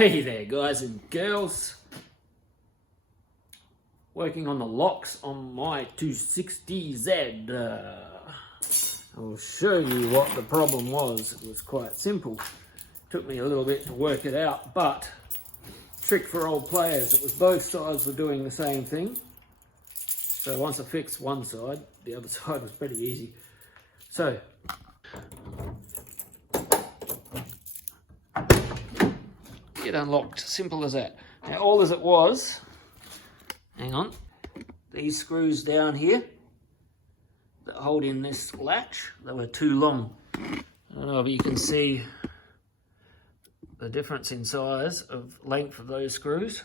Hey there guys and girls, working on the locks on my 260Z. I'll show you what the problem was. It was quite simple. Took me a little bit to work it out, but trick for old players, it was both sides were doing the same thing. So once I fixed one side, the other side was pretty easy. So get unlocked, simple as that. Now all as it was, hang on, these screws down here that hold in this latch, they were too long. I don't know if you can see the difference in size of length of those screws.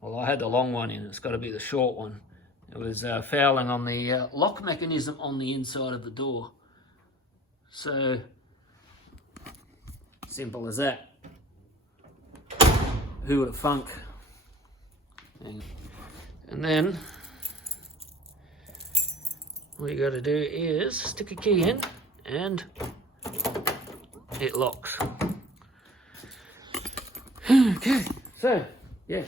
Well, I had the long one in, it's got to be the short one. It was fouling on the lock mechanism on the inside of the door. So, simple as that. Who would have thunk? And then all you got to do is stick a key in and it locks. Okay, so yeah.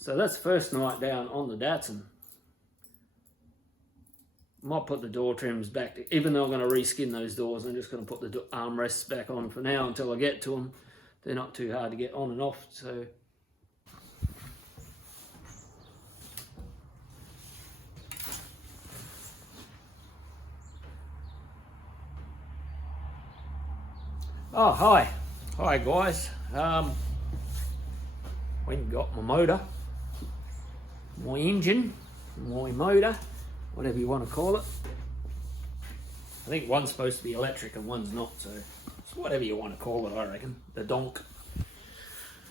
So that's first night down on the Datsun. Might put the door trims back, even though I'm going to reskin those doors. I'm just going to put the armrests back on for now until I get to them. They're not too hard to get on and off, so. Oh, hi. Hi, guys. Went and got my motor, my engine, my motor, whatever you want to call it. I think one's supposed to be electric and one's not, so it's whatever you want to call it, I reckon. The donk.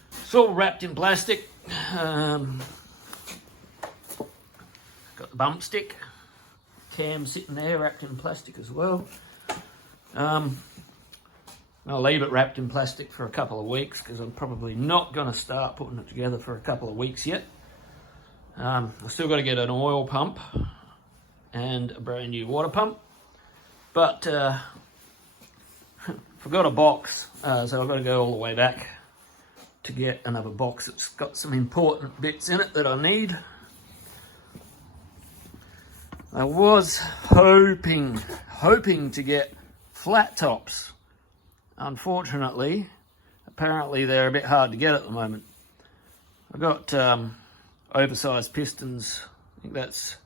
It's all wrapped in plastic. Got the bump stick. Cam sitting there wrapped in plastic as well. I'll leave it wrapped in plastic for a couple of weeks because I'm probably not going to start putting it together for a couple of weeks yet. I've still got to get an oil pump and a brand new water pump. But forgot a box, so I've got to go all the way back to get another box that's got some important bits in it that I need. I was hoping to get flat tops. Unfortunately, apparently they're a bit hard to get at the moment. I've got oversized pistons. I think that's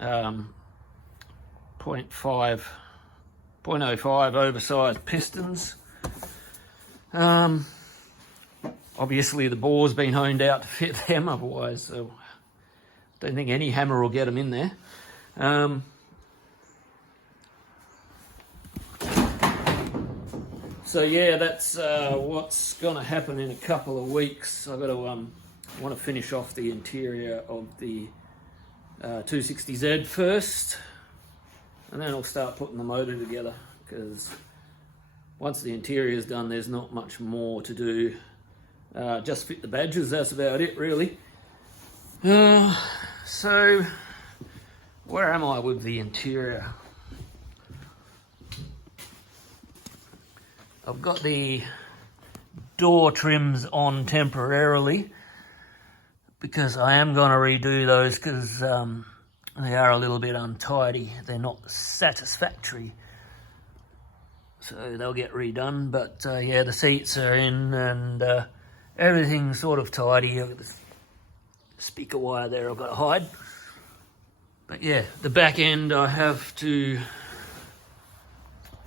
0.05 oversized pistons. Obviously the bore's been honed out to fit them, otherwise I don't think any hammer will get them in there. So yeah, that's what's going to happen in a couple of weeks. I've got to want to finish off the interior of the 260Z first, and then I'll start putting the motor together, because once the interior is done there's not much more to do. Just fit the badges, that's about it really. So where am I with the interior? I've got the door trims on temporarily because I am going to redo those because they are a little bit untidy. They're not satisfactory. So they'll get redone. But yeah, the seats are in and everything's sort of tidy. I've got the speaker wire there I've got to hide. But yeah, the back end I have to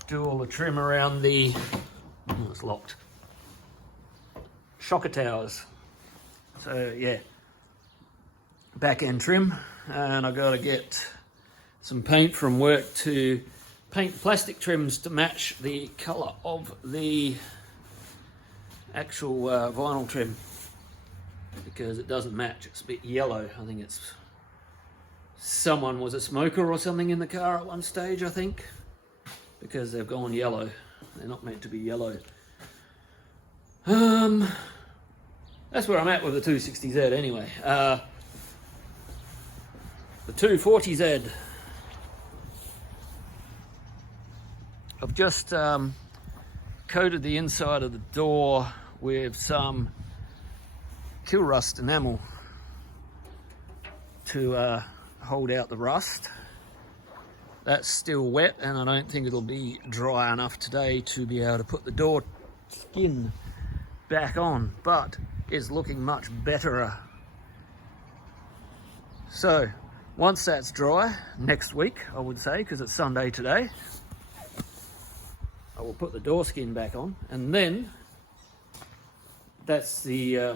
do all the trim around the, oh, it's locked, shocker towers. So yeah, back end trim, and I got to get some paint from work to paint plastic trims to match the colour of the actual vinyl trim, because it doesn't match. It's a bit yellow. I think it's, someone was a smoker or something in the car at one stage, I think, because they've gone yellow. They're not meant to be yellow. That's where I'm at with the 260Z anyway. The 240Z. I've just coated the inside of the door with some kill rust enamel to hold out the rust. That's still wet, and I don't think it'll be dry enough today to be able to put the door skin back on, but it's looking much better. So once that's dry, next week I would say, because it's Sunday today, I will put the door skin back on, and then that's the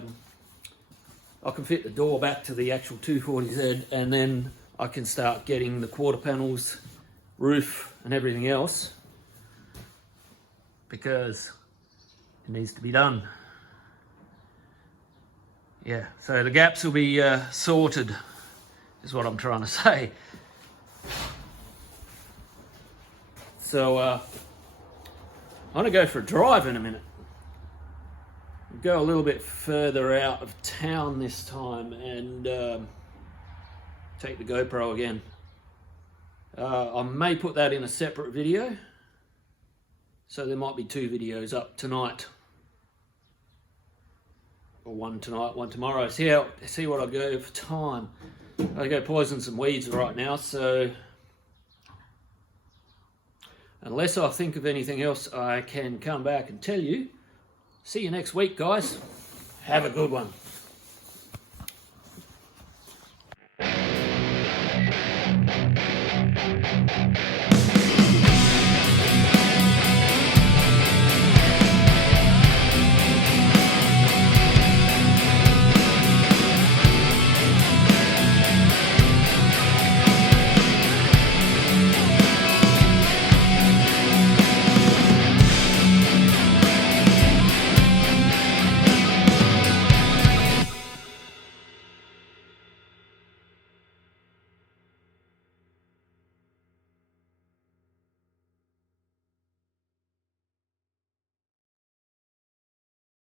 I can fit the door back to the actual 240Z, and then I can start getting the quarter panels, roof and everything else, because it needs to be done. Yeah, so the gaps will be sorted, is what I'm trying to say. So I'm going to go for a drive in a minute. Go a little bit further out of town this time and take the GoPro again. I may put that in a separate video, so there might be 2 videos up tonight, or one tonight, one tomorrow. See what I go for time. I go poison some weeds right now, so unless I think of anything else, I can come back and tell you. See you next week, guys. Have a good one.